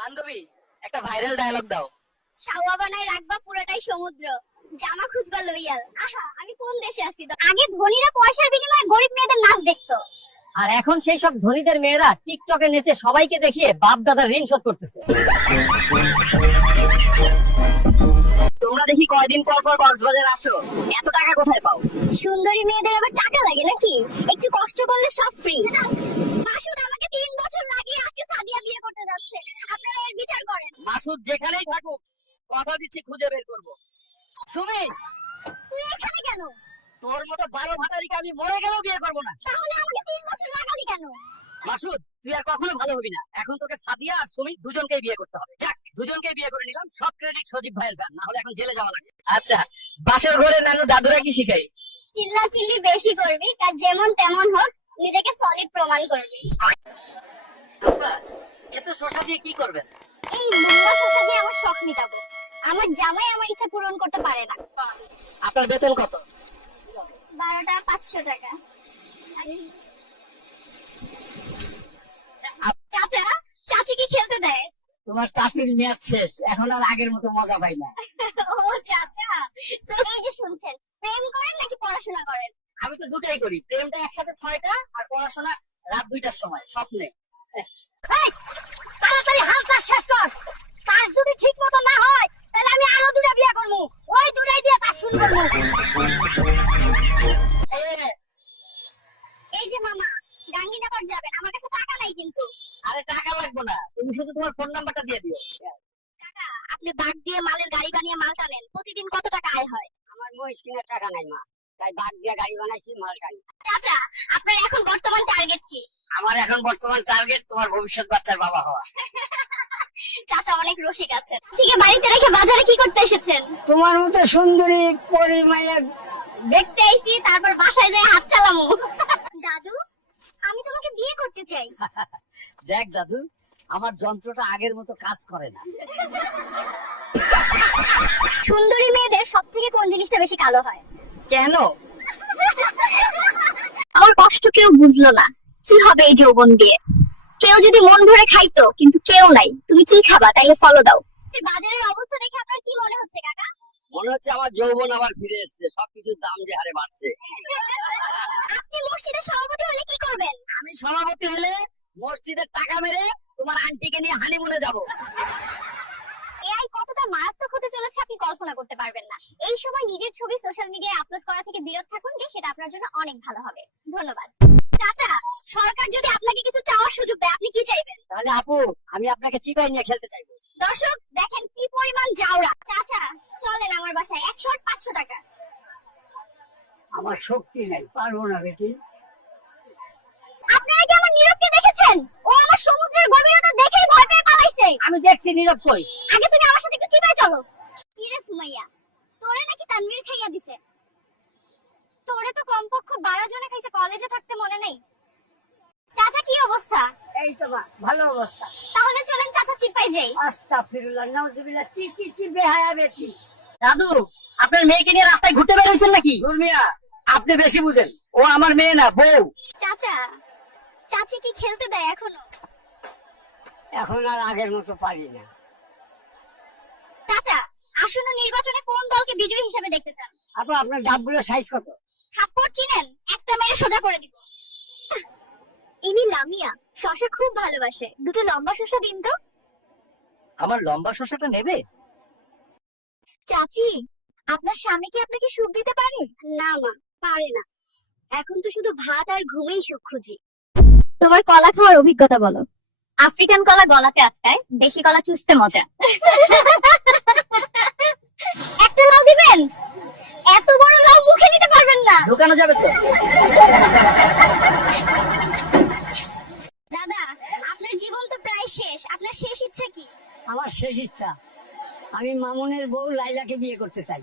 বান্ধবী, একটা viral dialogue দাও। সাওয়া বানায় রাখবা পুরোটাই সমুদ্র, জামা খুঁজবা লইয়াল। আহা, আমি কোন দেশে আছি? আগে ধনীরা পয়সার বিনিময়ে গরিব মেয়েদের নাচ দেখতো, আর এখন সেই সব ধনীদের মেয়েরা টিকটকে নেচে সবাইকে দেখিয়ে বাপ দাদার ঋণ শোধ করতেছে। তোমরা দেখি কয়দিন পর পর কক্সবাজার আসো, এত টাকা কোথায় পাও? সুন্দরী মেয়েদের আবার টাকা লাগে নাকি? একটু কষ্ট করলে সব ফ্রি। মাসুদ আমাকে 3 বছর লাগিয়ে আজকে সাদিয়া বিয়ে করতে যাচ্ছে, আপনারা এর বিচার করেন। মাসুদ যেখানেই থাকুক, কথা দিচ্ছি খুঁজে বের করবো। সুমি, তুই এখানে কেন? তোর মতো 12 ভাতারিকে আমি মরে গেলেও বিয়ে করবো না। তাহলে আমাকে 3 বছর লাগালি কেন? মাসুদ, তুই আর কখনো ভালো হবি না। এখন তোকে সাদিয়া আর সুমি দুজনকেই বিয়ে করতে হবে। যাক, দুজনকেই বিয়ে করে নিলাম, সব ক্রেডিট সজীব ভাইয়ের। গান না হলে এখন জেলে যাওয়া লাগে। আচ্ছা, বাসর ঘরে নানু দাদুরা কি শিখাই? চিল্লা চিল্লি বেশি করবি, কাজ যেমন তেমন হোক, নিজেকে সলিড প্রমাণ করবি। আব্বা, এত শশা দিয়ে কি করবেন? এই মোল্লা শশা দিয়ে আমার শখ মিটাবো। আমার জামাই আমার ইচ্ছা পূরণ করতে পারে না। আপনার বেতন কত? 12টা 500 টাকা। চাচা, চাচি কি খেলতে দেয়? তোমার চাচির মেয়াদ শেষ, এখন আর আগের মতো মজা পাই না। ও চাচা, তো এই যে শুনছেন, প্রেম করেন নাকি পড়াশোনা করেন? আমি তো দুটাই করি, প্রেমটা একসাথে 6টা আর পড়াশোনা রাত 2টার সময় স্বপ্নে। তাড়াতাড়ি হাল চাষ শেষ কর। চাষ যদি ঠিক মতো না হয়, তাহলে আমি আরো 2টা বিয়ে করব। ওই 2টাই দিয়ে চাষ শুরু করব। এই যে মামা, গাঙ্গিনা পার যাবেন, আমার কাছে টাকা নাই কিন্তু। আরে টাকা লাগবে না, তুমি শুধু তোমার ফোন নাম্বারটা দিয়ে দিও। কাকা, আপনি বাগ দিয়ে মালের গাড়ি বানিয়ে মাল টানেন, প্রতিদিন কত টাকা আয় হয়? আমার মহিষ কেনার টাকা নাই মা, তাই বাদ দিয়ে গাড়ি বানাইছি, মাল টানি। চাচা, আপনার এখন বর্তমান টার্গেট কি? আমার এখন বর্তমান টার্গেট তোমার ভবিষ্যৎ বাচ্চার বাবা হওয়া। চাচা অনেক রসিক আছে। চাচিকে বাড়িতে রেখে বাজারে কি করতে এসেছেন? তোমার মতো সুন্দরী পরিমায়া দেখতে আইছি, তারপর বাসায় যায় হাত চালামু। দাদু, আমি তোমাকে বিয়ে করতে চাই। দেখ দাদু, আমার যন্ত্রটা আগের মতো কাজ করে না। সুন্দরী মেয়েদের সবথেকে কোন জিনিসটা বেশি কালো হয়? কেন? আমার কষ্ট কেউ বুঝলো না, কি হবে এই যৌবন দিয়ে? কেউ যদি মন ভরে খাইতো, কিন্তু কেউ নাই। তুমি কি খাবা? তাইলে ফলো দাও। বাজারের অবস্থা দেখে আপনার কি মনে হচ্ছে কাকা? মনে হচ্ছে আমার যৌবন আবার ফিরে এসেছে, সবকিছুর দাম যে হারে বাড়ছে। আপনি মসজিদের সভাপতি হলে কি করবেন? আমি সভাপতি হলে মসজিদের টাকা মেরে তোমার আন্টিকে নিয়ে হানিমুনে যাব। এআই কতটা মারাত্মক হতে চলেছে আপনি কল্পনা করতে পারবেন না। এই সময় নিজের ছবি সোশ্যাল মিডিয়ায় আপলোড করা থেকে বিরত থাকুন, সেটা আপনার জন্য অনেক ভালো হবে। ধন্যবাদ। চাচা, সরকার যদি আপনাকে কিছু চাওয়ার সুযোগ দেয়, আপনি কি চাইবেন? তাহলে আপু, আমি আপনাকে চিপাই নিয়ে খেলতে চাইবো। দর্শক দেখেন কি পরিমাণ জাউরা। চাচা, চলেন আমার বাসায়, 1 শট 500 টাকা। আমার শক্তি নাই, পারবো না বেটি। আপনারা কি আমার নীরবকে দেখেছেন? ও আমার সমুদ্রের গভীরতা দেখেই ভয় পেয়ে পালাইছে। আমি দেখছি নীরব কই। আগে তুমি আমার সাথে একটু চিপায় চলো। কি রে সুমাইয়া, তোরে নাকি তানভীর খাইয়া দিছে? তোরে তো কমপক্ষে 12 জনে খাইছে, কলেজে থাকতে মনে নেই? চাচা কি অবস্থা? এই তো মা, ভালো অবস্থা। তাহলে চলেন চাচা চিপাই যাই। আস্তাগফিরুল্লাহ, নাউযুবিল্লাহ, চি চি চি, বেহায়া বেটি। দাদু, আপনার মেয়েকে নিয়ে রাস্তায় ঘুরতে বের হইছেন নাকি? দুর্মিয়া, আপনি বেশি বুঝেন, ও আমার মেয়ে না, বউ। চাচা, চাচি কি খেলতে দেয় এখনো? এখন আর আগের মতো পারি না। চাচা, আসন্ন নির্বাচনে কোন দলকে বিজয়ী হিসেবে দেখতে চান? আপু, আপনার ডাবগুলোর সাইজ কত? থাপ্পড় চিনেন? একটা মেরে সোজা করে দিব। ইনি লামিয়া, শশা খুব ভালোবাসে। 2টো লম্বা শশা দিন তো। আমার লম্বা শশাটা নেবে? চাচি, আপনার স্বামী কি আপনাকে সুখ দিতে পারে? না মা, পারে না। এখন তো শুধু ভাত আর ঘুমেই সুখ খুঁজি। তোমার কলা খাওয়ার অভিজ্ঞতা বলো। আফ্রিকান কলা গলাতে আটকায়, দেশি কলা চুষতে মজা। একটা লাউ দিবেন? এত বড় লাউ মুখে নিতে পারবেন না। ঢুকানো যাবে তো? দাদা, আপনার জীবন তো প্রায় শেষ, আপনার শেষ ইচ্ছা কি? আমার শেষ ইচ্ছা, আমি মামুনের বউ লাইলাকে বিয়ে করতে চাই।